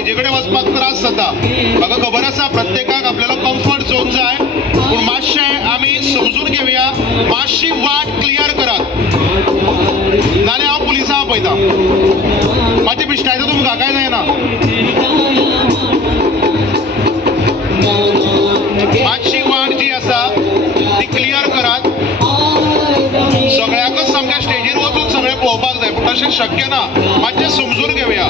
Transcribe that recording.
स्टेजी कडेन वचपाक त्रास जाता. म्हाका खबर आसा प्रत्येकाक आपल्याला कम्फर्ट झोन जाय, पूण मातशें आमी समजून घेवया, मातशी वाट क्लियर करात, नाल्यार हांव पुलिसांक आपयता. मातशें बिश्टायता तुमकां, काय जायना. मातशी वाट जी आसा ती क्लियर करात. सगळ्याकच सामक्या स्टेजीर वचून सगळें पळोवपाक जाय, पूण तशें शक्य ना. मातशें समजून घेवया.